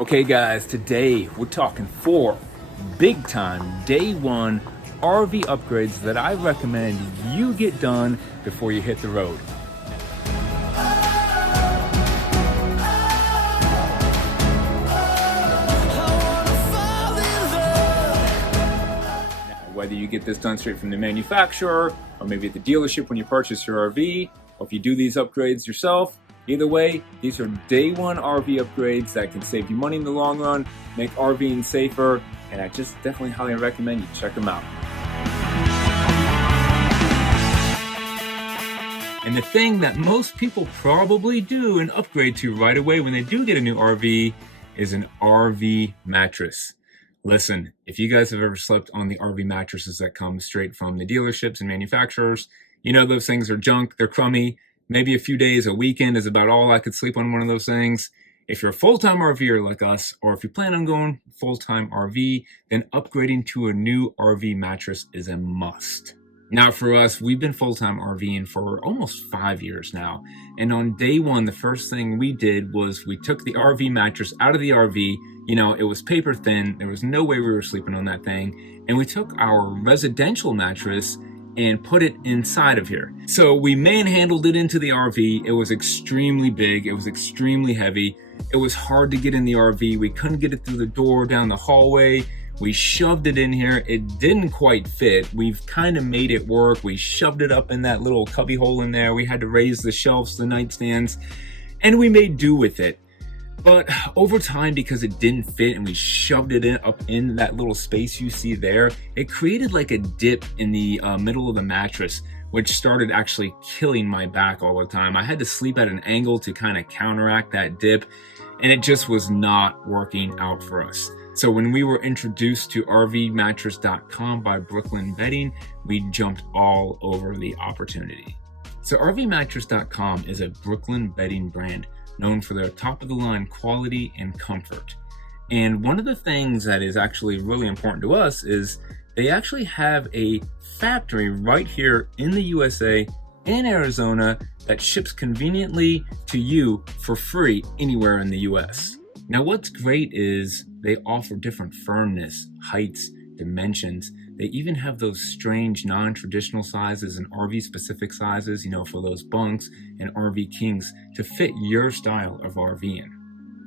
Okay guys, today we're talking 4 big time day 1 RV upgrades that I recommend you get done before you hit the road. Now, whether you get this done straight from the manufacturer or maybe at the dealership when you purchase your RV, or if you do these upgrades yourself, either way, these are day 1 RV upgrades that can save you money in the long run, make RVing safer, and I just definitely highly recommend you check them out. And the thing that most people probably do and upgrade to right away when they do get a new RV is an RV mattress. Listen, if you guys have ever slept on the RV mattresses that come straight from the dealerships and manufacturers, you know those things are junk, they're crummy. Maybe a few days, a weekend is about all I could sleep on one of those things. If you're a full-time RVer like us, or if you plan on going full-time RV, then upgrading to a new RV mattress is a must. Now for us, we've been full-time RVing for almost 5 years now. And on day 1, the first thing we did was we took the RV mattress out of the RV. You know, it was paper thin. There was no way we were sleeping on that thing. And we took our residential mattress and put it inside of here. So we manhandled it into the RV. It was extremely big. It was extremely heavy. It was hard to get in the RV. We couldn't get it through the door down the hallway. We shoved it in here. It didn't quite fit. We've kind of made it work. We shoved it up in that little cubby hole in there. We had to raise the shelves, the nightstands, and we made do with it. But over time, because it didn't fit and we shoved it up in that little space you see there, it created like a dip in the middle of the mattress, which started actually killing my back all the time. I had to sleep at an angle to kind of counteract that dip, and it just was not working out for us. So when we were introduced to RVmattress.com by Brooklyn Bedding, we jumped all over the opportunity. So RVmattress.com is a Brooklyn Bedding brand known for their top-of-the-line quality and comfort. And one of the things that is actually really important to us is they actually have a factory right here in the USA, in Arizona, that ships conveniently to you for free anywhere in the US. Now what's great is they offer different firmness, heights, dimensions. They even have those strange non-traditional sizes and RV-specific sizes, you know, for those bunks and RV kings to fit your style of RVing.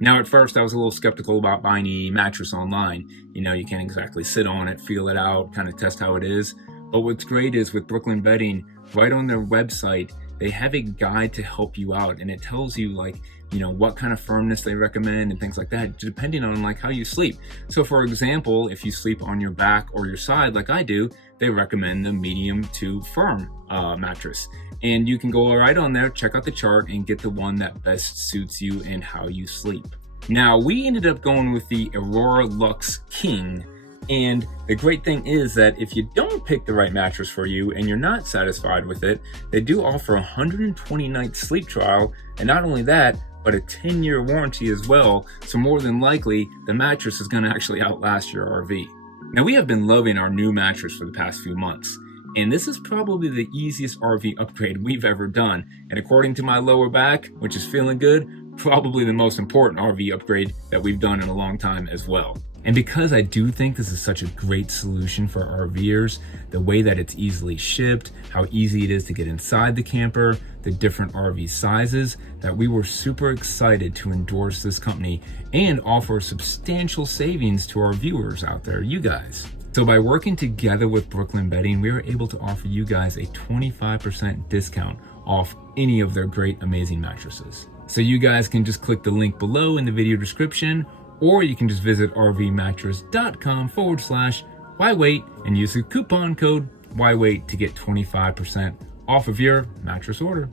Now, at first, I was a little skeptical about buying a mattress online. You know, you can't exactly sit on it, feel it out, kind of test how it is. But what's great is with Brooklyn Bedding, right on their website, they have a guide to help you out, and it tells you, like, you know, what kind of firmness they recommend and things like that, depending on like how you sleep. So for example, if you sleep on your back or your side like I do, they recommend the medium to firm mattress. And you can go right on there, check out the chart, and get the one that best suits you and how you sleep. Now, we ended up going with the Aurora Luxe King. And the great thing is that if you don't pick the right mattress for you and you're not satisfied with it, they do offer a 120-night sleep trial. And not only that, but a 10-year warranty as well. So more than likely, the mattress is gonna actually outlast your RV. Now, we have been loving our new mattress for the past few months. And this is probably the easiest RV upgrade we've ever done. And according to my lower back, which is feeling good, probably the most important RV upgrade that we've done in a long time as well. And because I do think this is such a great solution for RVers, the way that it's easily shipped, how easy it is to get inside the camper, the different RV sizes, that we were super excited to endorse this company and offer substantial savings to our viewers out there, you guys. So by working together with Brooklyn Bedding, we were able to offer you guys a 25% discount off any of their great, amazing mattresses. So you guys can just click the link below in the video description, or you can just visit rvmattress.com/whywait and use the coupon code whywait to get 25% off of your mattress order.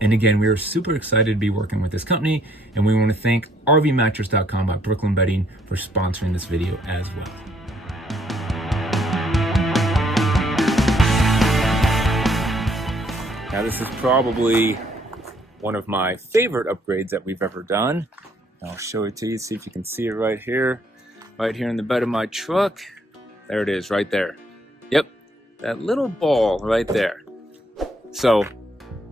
And again, we are super excited to be working with this company, and we want to thank rvmattress.com by Brooklyn Bedding for sponsoring this video as well. Now this is probably one of my favorite upgrades that we've ever done. I'll show it to you, see if you can see it right here in the bed of my truck. There it is, right there. Yep, that little ball right there. So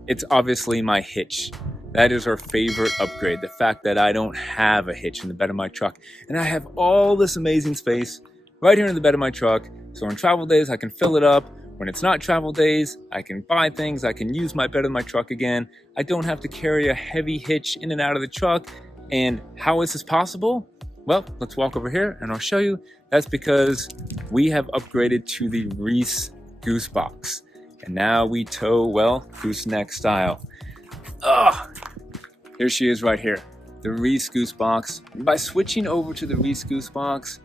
it's obviously my Hitch. That is our favorite upgrade. The fact that I don't have a hitch in the bed of my truck and I have all this amazing space right here in the bed of my truck. So on travel days, I can fill it up. When it's not travel days, I can buy things. I can use my bed of my truck again. I don't have to carry a heavy hitch in and out of the truck. And how is this possible? Well, let's walk over here and I'll show you. That's because we have upgraded to the Reese Goose Box. And now we tow, well, gooseneck style. Here she is right here, the Reese Goose Box. By switching over to the Reese Goose Box,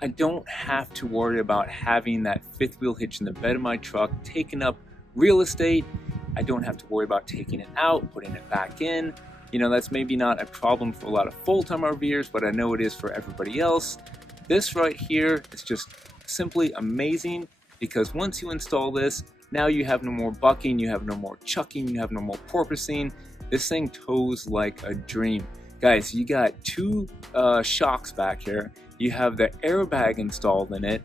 I don't have to worry about having that fifth wheel hitch in the bed of my truck taking up real estate. I don't have to worry about taking it out, putting it back in. You know, that's maybe not a problem for a lot of full-time RVers, but I know it is for everybody else. This right here is just simply amazing because once you install this, now you have no more bucking, you have no more chucking, you have no more porpoising. This thing tows like a dream. Guys, you got two shocks back here. You have the airbag installed in it.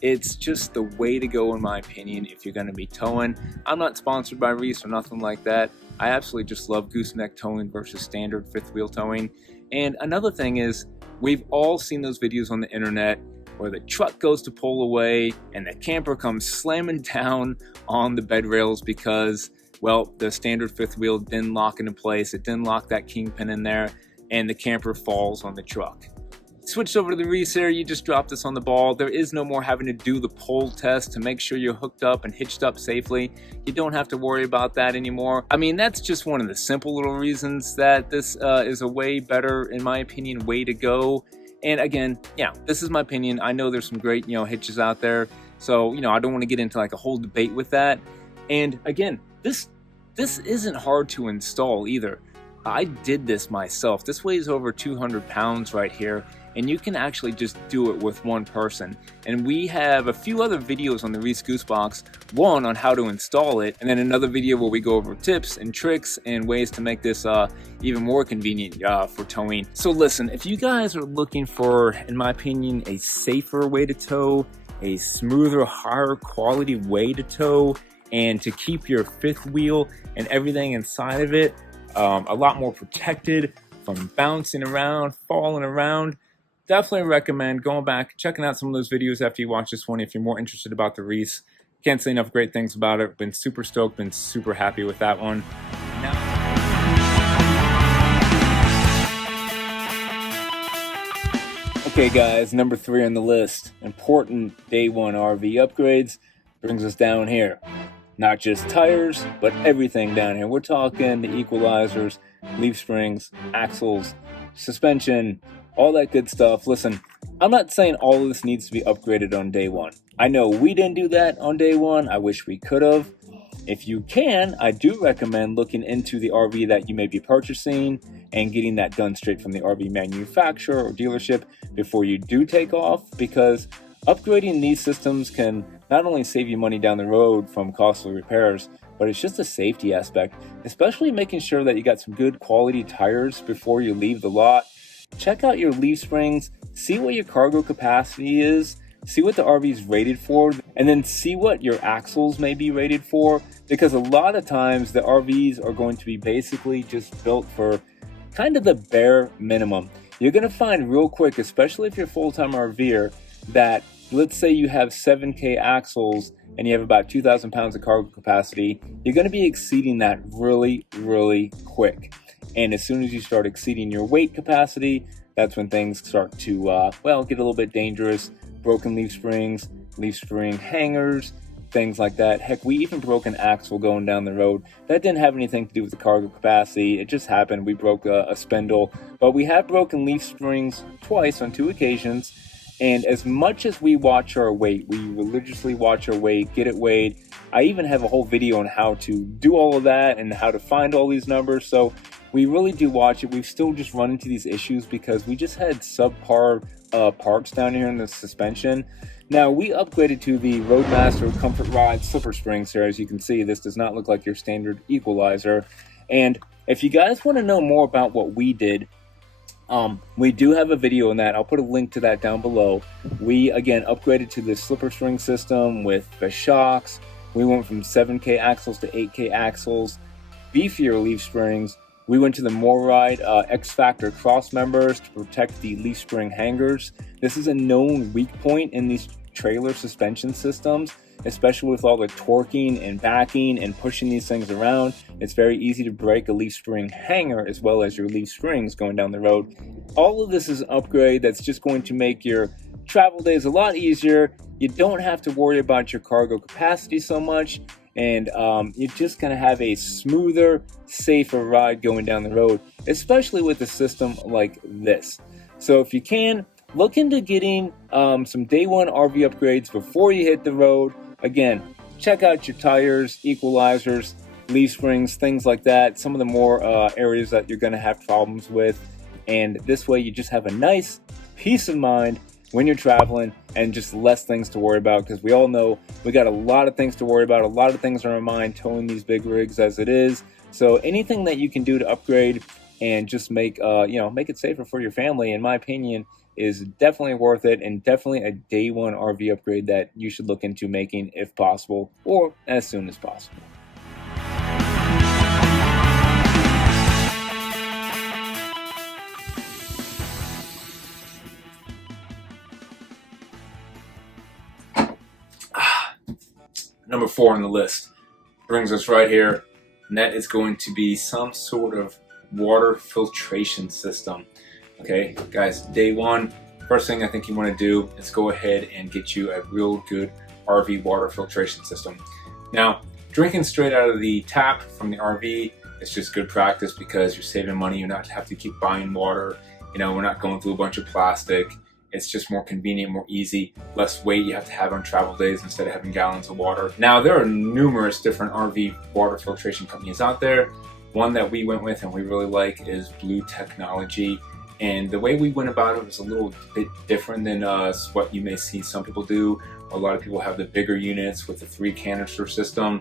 It's just the way to go in my opinion if you're gonna be towing. I'm not sponsored by Reese or nothing like that. I absolutely just love gooseneck towing versus standard fifth wheel towing. And another thing is, we've all seen those videos on the internet where the truck goes to pull away and the camper comes slamming down on the bed rails because, well, the standard fifth wheel didn't lock into place. It didn't lock that kingpin in there and the camper falls on the truck. Switched over to the Reese here, you just drop this on the ball. There is no more having to do the pull test to make sure you're hooked up and hitched up safely. You don't have to worry about that anymore. I mean, that's just one of the simple little reasons that this is a way better, in my opinion, way to go. And again, yeah, this is my opinion. I know there's some great, hitches out there. So, I don't want to get into like a whole debate with that. And again, this isn't hard to install either. I did this myself. This weighs over 200 pounds right here, and you can actually just do it with one person. And we have a few other videos on the Reese Goose Box, one on how to install it, and then another video where we go over tips and tricks and ways to make this even more convenient for towing. So listen, if you guys are looking for, in my opinion, a safer way to tow, a smoother, higher quality way to tow, and to keep your fifth wheel and everything inside of it a lot more protected from bouncing around, falling around, definitely recommend going back, checking out some of those videos after you watch this one if you're more interested about the Reese. Can't say enough great things about it. Been super stoked, been super happy with that one. Okay guys, number 3 on the list, important day one RV upgrades, brings us down here. Not just tires, but everything down here. We're talking the equalizers, leaf springs, axles, suspension, all that good stuff. Listen, I'm not saying all of this needs to be upgraded on day one. I know we didn't do that on day one. I wish we could have. If you can, I do recommend looking into the RV that you may be purchasing and getting that done straight from the RV manufacturer or dealership before you do take off, because upgrading these systems can not only save you money down the road from costly repairs, but it's just a safety aspect, especially making sure that you got some good quality tires before you leave the lot. Check out your leaf springs, see what your cargo capacity is, see what the RV is rated for, and then see what your axles may be rated for, because a lot of times the RVs are going to be basically just built for kind of the bare minimum. You're going to find real quick, especially if you're a full-time RVer, that let's say you have 7K axles and you have about 2,000 pounds of cargo capacity, you're going to be exceeding that really, really quick. And as soon as you start exceeding your weight capacity, that's when things start to, get a little bit dangerous. Broken leaf springs, leaf spring hangers, things like that. Heck, we even broke an axle going down the road. That didn't have anything to do with the cargo capacity. It just happened. We broke a spindle. But we have broken leaf springs twice on 2 occasions. And as much as we watch our weight, we religiously watch our weight, get it weighed. I even have a whole video on how to do all of that and how to find all these numbers. So we really do watch it. We've still just run into these issues because we just had subpar parts down here in the suspension. Now we upgraded to the Roadmaster Comfort Ride slipper springs here. As you can see, this does not look like your standard equalizer. And if you guys want to know more about what we did, we do have a video on that. I'll put a link to that down below. We again upgraded to the slipper string system with the shocks. We went from 7K axles to 8K axles, beefier leaf springs, We went to the MORryde X Factor cross members to protect the leaf spring hangers. This is a known weak point in these trailer suspension systems, especially with all the torquing and backing and pushing these things around. It's very easy to break a leaf spring hanger as well as your leaf springs going down the road. All of this is an upgrade that's just going to make your travel days a lot easier. You don't have to worry about your cargo capacity so much, and you're just going to have a smoother, safer ride going down the road, especially with a system like this. So if you can, look into getting some day one RV upgrades before you hit the road. Again, check out your tires, equalizers, leaf springs, things like that, some of the more areas that you're going to have problems with. And this way you just have a nice peace of mind when you're traveling and just less things to worry about, because we all know we got a lot of things to worry about, a lot of things on our mind towing these big rigs as it is. So anything that you can do to upgrade and just make make it safer for your family, in my opinion, is definitely worth it, and definitely a day one RV upgrade that you should look into making if possible, or as soon as possible. Number 4 on the list brings us right here, and that is going to be some sort of water filtration system. Okay, guys, day one, first thing I think you want to do is go ahead and get you a real good RV water filtration system. Now, drinking straight out of the tap from the RV is just good practice because you're saving money. You not have to keep buying water. We're not going through a bunch of plastic. It's just more convenient, more easy, less weight you have to have on travel days instead of having gallons of water. Now, there are numerous different RV water filtration companies out there. One that we went with and we really like is BLU Technology. And the way we went about it was a little bit different than what you may see some people do. A lot of people have the bigger units with the 3 canister system.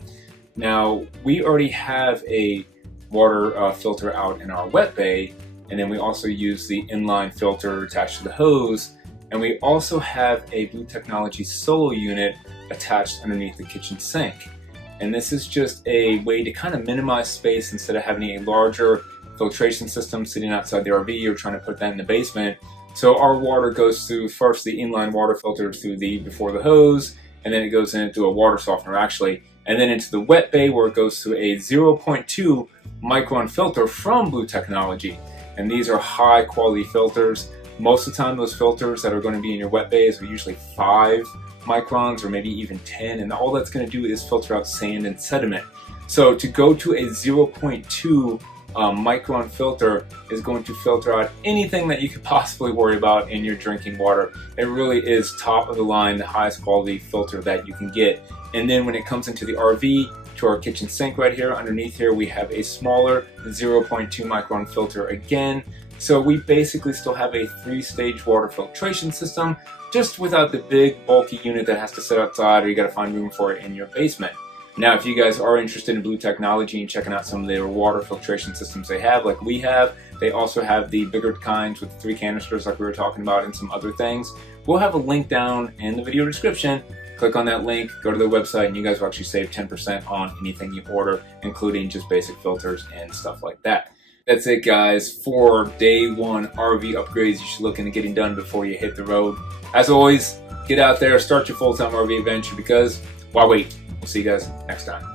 Now, we already have a water filter out in our wet bay, and then we also use the inline filter attached to the hose. And we also have a BLU Technology solo unit attached underneath the kitchen sink. And this is just a way to kind of minimize space instead of having a larger filtration system sitting outside the RV or trying to put that in the basement. So our water goes through first the inline water filter through before the hose, and then it goes into a water softener actually, and then into the wet bay where it goes through a 0.2 micron filter from BLU Technology. And these are high quality filters. Most of the time those filters that are going to be in your wet bays are usually 5 microns or maybe even 10, and all that's going to do is filter out sand and sediment. So to go to a 0.2 micron filter is going to filter out anything that you could possibly worry about in your drinking water. It really is top of the line, the highest quality filter that you can get. And then when it comes into the RV, to our kitchen sink right here, underneath here we have a smaller 0.2 micron filter again. So we basically still have a 3-stage water filtration system, just without the big bulky unit that has to sit outside or you got to find room for it in your basement. Now, if you guys are interested in BLU Technology and checking out some of their water filtration systems they have, like we have, they also have the bigger kinds with 3 canisters like we were talking about and some other things. We'll have a link down in the video description. Click on that link, go to their website, and you guys will actually save 10% on anything you order, including just basic filters and stuff like that. That's it, guys, for day one RV upgrades you should look into getting done before you hit the road. As always, get out there, start your full-time RV adventure, because why wait? We'll see you guys next time.